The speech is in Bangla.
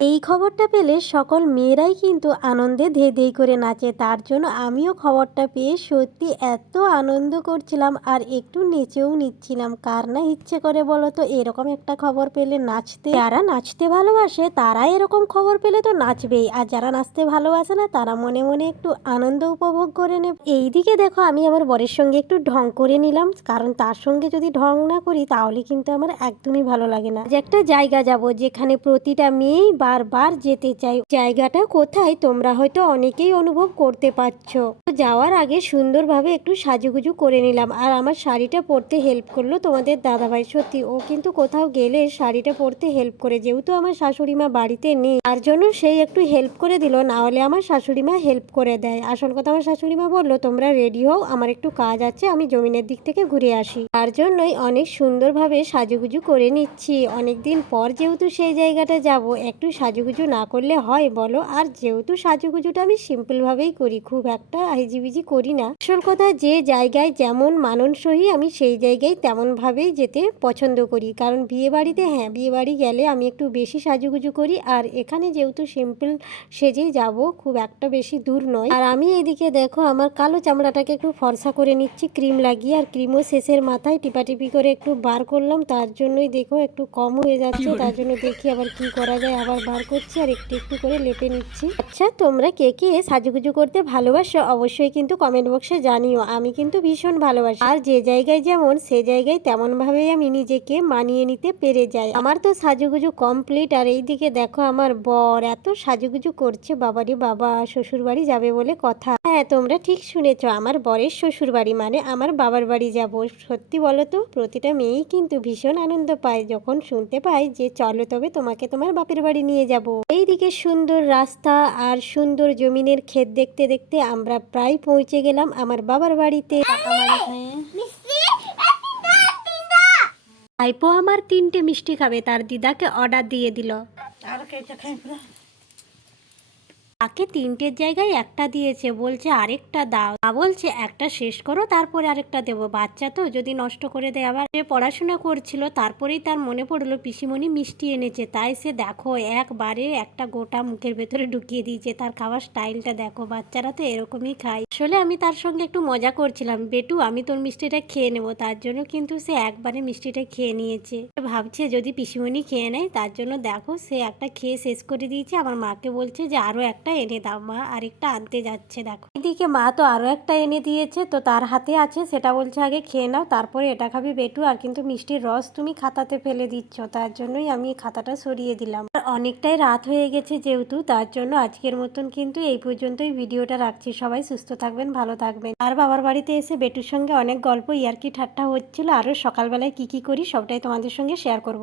এই খবরটা পেলে সকল মেয়েরাই কিন্তু আনন্দে ধেই ধেই করে নাচে। তার জন্য আমিও খবরটা পেয়ে সত্যি এত আনন্দ করছিলাম আর একটু নেচেও নিচ্ছিলাম। কার না ইচ্ছে করে বলো তো এরকম একটা খবর পেলে নাচতে। যারা নাচতে ভালোবাসে তারা এরকম খবর পেলে তো নাচবেই, আর যারা নাচতে ভালোবাসে না তারা মনে মনে একটু আনন্দ উপভোগ করে নেবে। এইদিকে দেখো আমি আমার বরের সঙ্গে একটু ঢং করে নিলাম, কারণ তার সঙ্গে যদি ঢং না করি তাহলে কিন্তু আমার একদমই ভালো লাগে না। যে একটা জায়গা যাব যেখানে প্রতিটা মেয়েই বারবার যেতে চাই। জায়গাটা কোথায় তোমরা হয়তো অনেকেই অনুভব করতে পারছো। যাওয়ার আগে সুন্দরভাবে একটু সাজুগুজু করে নিলাম, আর আমার শাড়িটা পরতে হেল্প করলো তোমাদের দাদাভাই। সত্যি ও কিন্তু কোথাও গেলে শাড়িটা পরতে হেল্প করে, যেহেতু আমার শাশুড়ি মা বাড়িতে নেই তার জন্য সেই একটু হেল্প করে দিল, না হলে আমার শাশুড়ি মা হেল্প করে দেয়। আসল কথা আমার শাশুড়ি মা বললো তোমরা রেডি হও, আমার একটু কাজ আছে, আমি জমিনের দিক থেকে ঘুরে আসি। তার জন্যই অনেক সুন্দরভাবে সাজুগুজু করে নিচ্ছি। অনেকদিন পর যেহেতু সেই জায়গাটা যাব, একটু সাজুগুজু না করলে হয় বলো? আর যেহেতু সাজুগুজুটা আমি সিম্পলভাবেই করি, খুব একটা আইজিবিজি করি না। আসল কথা যে জায়গায় যেমন মানানসই আমি সেই জায়গায় তেমনভাবেই যেতে পছন্দ করি, কারণ বিয়ে বাড়িতে হ্যাঁ বিয়ে বাড়ি গেলে আমি একটু বেশি সাজুগুজু করি, আর এখানে যেহেতু সিম্পল সেজেই যাব, খুব একটা বেশি দূর নয়। আর আমি এদিকে দেখো আমার কালো চামড়াটাকে একটু ফর্সা করে নিচ্ছি ক্রিম লাগিয়ে, আর ক্রিমও শেষের মাথায় টিপাটিপি করে একটু বার করলাম। তার জন্যই দেখো একটু কম হয়ে যাচ্ছে, তার জন্য দেখি আবার কি করা যায়, আবার বার করছি আর একটু একটু করে লেপে নিচ্ছি। আচ্ছা তোমরা কে কে সাজুগুজু করতে ভালোবাসো অবশ্যই কিন্তু কমেন্ট বক্সে জানিও। আমি কিন্তু ভীষণ ভালোবাসি, আর যে জায়গায় যেমন সে জায়গায় তেমন ভাবেই আমি নিজেকে মানিয়ে নিতে পেরে যাই। আমার তো সাজুগুজু কমপ্লিট, আর এইদিকে দেখো আমার বর এত সাজুগুজু করছে, বাবারে বাবা, শ্বশুর বাড়ি যাবে বলে কথা। হ্যাঁ তোমরা ঠিক শুনেছ, আমার বরের শ্বশুর বাড়ি মানে আমার বাবার বাড়ি যাব। সত্যি বলো তো প্রতিটা মেয়েই কিন্তু ভীষণ আনন্দ পায় যখন শুনতে পায় যে চলো তবে তোমাকে তোমার বাপের বাড়ি নিয়ে যাব। এইদিকে সুন্দর রাস্তা আর সুন্দর জমিনের ক্ষেত দেখতে দেখতে আমরা প্রায় পৌঁছে গেলাম আমার বাবার বাড়িতে। ভাইপো আমার 3টে মিষ্টি খাবে, তার দিদাকে অর্ডার দিয়ে দিল। তাকে 3টের জায়গায় একটা দিয়েছে, বলছে আরেকটা দাও। বলছে একটা শেষ করো তারপরে আরেকটা দেবো, বাচ্চা তো যদি নষ্ট করে দেয়। আবার সে পড়াশোনা করছিল, তারপরেই তার মনে পড়লো পিসিমণি মিষ্টি এনেছে, তাই সে দেখো একবারে একটা গোটা মুখের ভেতরে ঢুকিয়ে দিয়েছে। তার খাওয়ার স্টাইলটা দেখো, বাচ্চারা তো এরকমই খায়। আসলে আমি তার সঙ্গে একটু মজা করছিলাম, বেটু আমি তোর মিষ্টিটা খেয়ে নেবো, তার জন্য কিন্তু সে একবারে মিষ্টিটা খেয়ে নিয়েছে। ভাবছে যদি পিসিমণি খেয়ে নেয়, তার জন্য দেখো সে একটা খেয়ে শেষ করে দিয়েছে। আমার মাকে বলছে যে আরো একটা এনে দাও মা, আরেকটা আনতে যাচ্ছে। দেখো এদিকে মা তো আরো একটা এনে দিয়েছে, তো তার হাতে আছে, সেটা বলছে আগে খেয়ে নাও তারপরে এটা খাবি বেটু। আর কিন্তু মিষ্টির রস তুমি খাতাতে ফেলে দিচ্ছ, তার জন্যই আমি খাতাটা সরিয়ে দিলাম। আর অনেকটাই রাত হয়ে গেছে যেহেতু, তার জন্য আজকের মতন কিন্তু এই পর্যন্তই ভিডিওটা রাখছি। সবাই সুস্থ থাকবেন, ভালো থাকবেন। আর বাবার বাড়িতে এসে বেটুর সঙ্গে অনেক গল্প ইয়ার্কি ঠাট্টা হচ্ছিল, আরও সকালবেলায় কি কি করি সবটাই তোমাদের সঙ্গে শেয়ার করব।